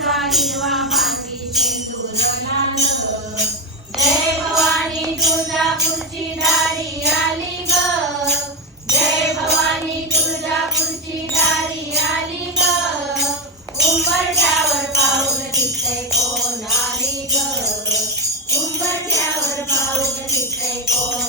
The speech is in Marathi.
पांढरा हिरवा पांगी सिंदूर लाल जय भवानी तुळजापूरची दारी आली ग. जय भवानी तुळजापूरची दारी आली ग. उंबरट्यावर पाहून तिथे कोण आली ग उंबरट्यावर पाहून तिथे कोण